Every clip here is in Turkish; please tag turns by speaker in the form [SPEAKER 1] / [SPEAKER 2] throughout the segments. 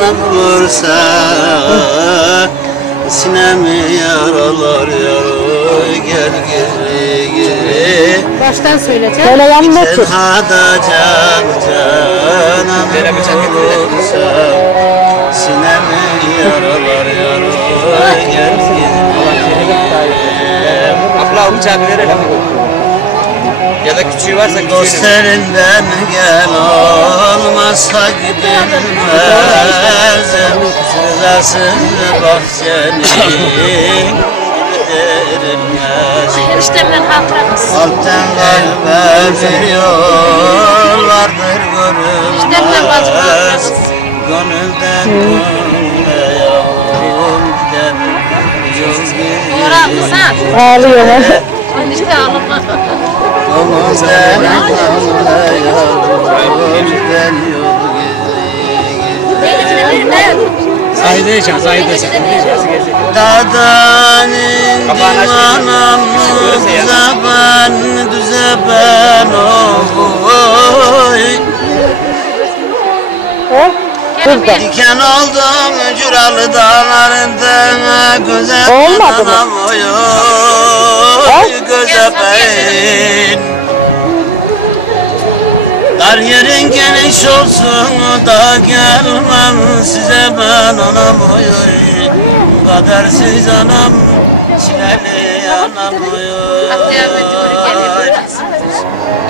[SPEAKER 1] canım olursa Sinemi yaralar yaro gel geri geri.
[SPEAKER 2] Baştan söyleyeceğim.
[SPEAKER 3] Böyle yanına
[SPEAKER 1] Sen
[SPEAKER 3] tut.
[SPEAKER 1] hada can cananım olursa Sinemi yaralar yaro gel geri.
[SPEAKER 4] Abla bıçağı verelim. Ya da küçüğü varsa
[SPEAKER 1] Dost
[SPEAKER 4] küçüğünü.
[SPEAKER 1] elinden gel olmazsa gidilmez Rızasız bahçenin giderilmez
[SPEAKER 2] Eniştemden hatıramız.
[SPEAKER 1] Alttan kalbe bir yol vardır
[SPEAKER 2] İşte ben
[SPEAKER 1] görülmez Gönülden gönüle yol
[SPEAKER 2] Orhan
[SPEAKER 1] gidiyor
[SPEAKER 2] kızım.
[SPEAKER 3] Ağlıyor.
[SPEAKER 2] Enişte ağlamaz.
[SPEAKER 1] Gönülden gönüle yavrum giden yol gidiyor
[SPEAKER 4] Zahide yaşa, Zahide yaşa.
[SPEAKER 1] Dağdan indim
[SPEAKER 4] Kapağını aç.
[SPEAKER 1] anam
[SPEAKER 4] Şurası ya.
[SPEAKER 1] Düze ben, düze ben oy. Diken oldum Curalı dağlarında
[SPEAKER 3] mı?
[SPEAKER 1] anam oy
[SPEAKER 3] Ha?
[SPEAKER 1] oy Göze ben Dar yerin geniş olsun da gelmem size ben anam oy Kadersiz anam çileli anam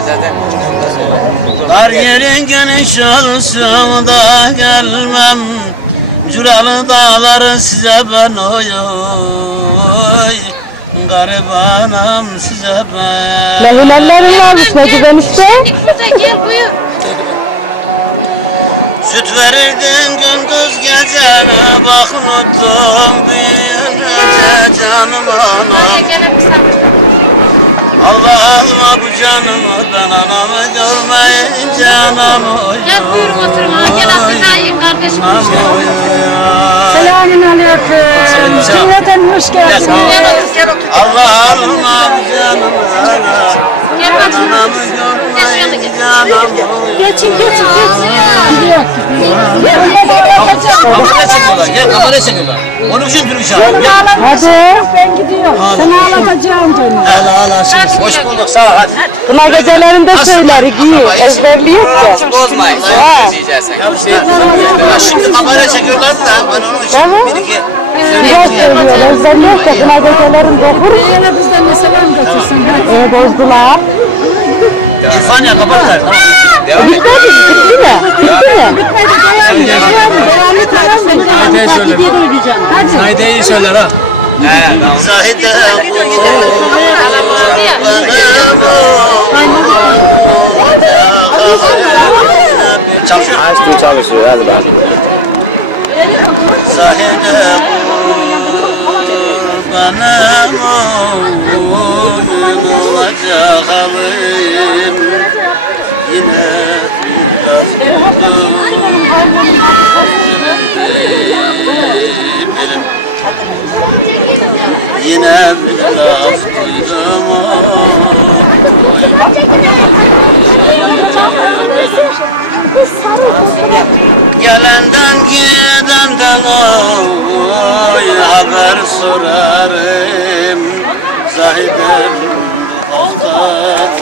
[SPEAKER 4] Zaten
[SPEAKER 1] Dar yerin geniş olsun da gelmem. Curalı dağları size ben oy Garibanım size ben
[SPEAKER 3] Ne hünerlerin varmış ne güven işte.
[SPEAKER 2] Güzel gel buyur.
[SPEAKER 1] Süt verirdin gündüz gece Bak unuttum büyüyünce canım anam. Allah alma bu canımı ben anamı görmeyince anamı
[SPEAKER 2] Gel buyurun oturun. Ha, Gel Abdülhaim kardeşim.
[SPEAKER 1] Anam
[SPEAKER 3] Selamün aleyküm. Cümleten hoş geldiniz.
[SPEAKER 1] Allah oy
[SPEAKER 3] Geçin geçin geçin.
[SPEAKER 1] Gel kamera çekiyorlar Onun için durmuş abi
[SPEAKER 3] Hadi. Ben gidiyorum. Seni ağlatacağım canım.
[SPEAKER 1] Al al al şimdi hoş bulduk sağ ol hadi
[SPEAKER 3] Kına gecelerinde söyler iyi. Ezberliyor ya.
[SPEAKER 4] bozmayın.
[SPEAKER 1] Şimdi kamera çekiyorlar da
[SPEAKER 3] Tamam.
[SPEAKER 1] bir iki
[SPEAKER 3] Güzel söylüyor. Ezberliyor ya. Kına gecelerinde okur.
[SPEAKER 5] bizden ne selam götürsün.
[SPEAKER 3] Ee, bozdular.
[SPEAKER 1] İrfan ya kapatlar tamam
[SPEAKER 4] Devam et.
[SPEAKER 3] Bitti mi? Bitti mi? Bitti mi?
[SPEAKER 4] Zahide söyle. Zahide'yi söyler ha. He tamam.
[SPEAKER 1] Zahide
[SPEAKER 2] Ağlamadı ya.
[SPEAKER 1] Çalışıyor.
[SPEAKER 4] Açtı çalışıyor hadi bak.
[SPEAKER 1] Zahide kurbanım oyun olacak halim Yine bir laf tuttum Benim Yine bir laf duydum. Gelenden gidenden oy haber sorarım. Zahidem hafta.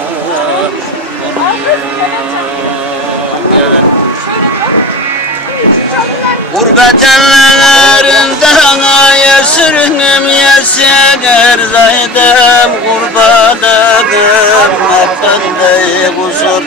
[SPEAKER 1] Gurbet ellerinden aya sürünüm yeseger Zahidem kurban edim Hakkın değil kusur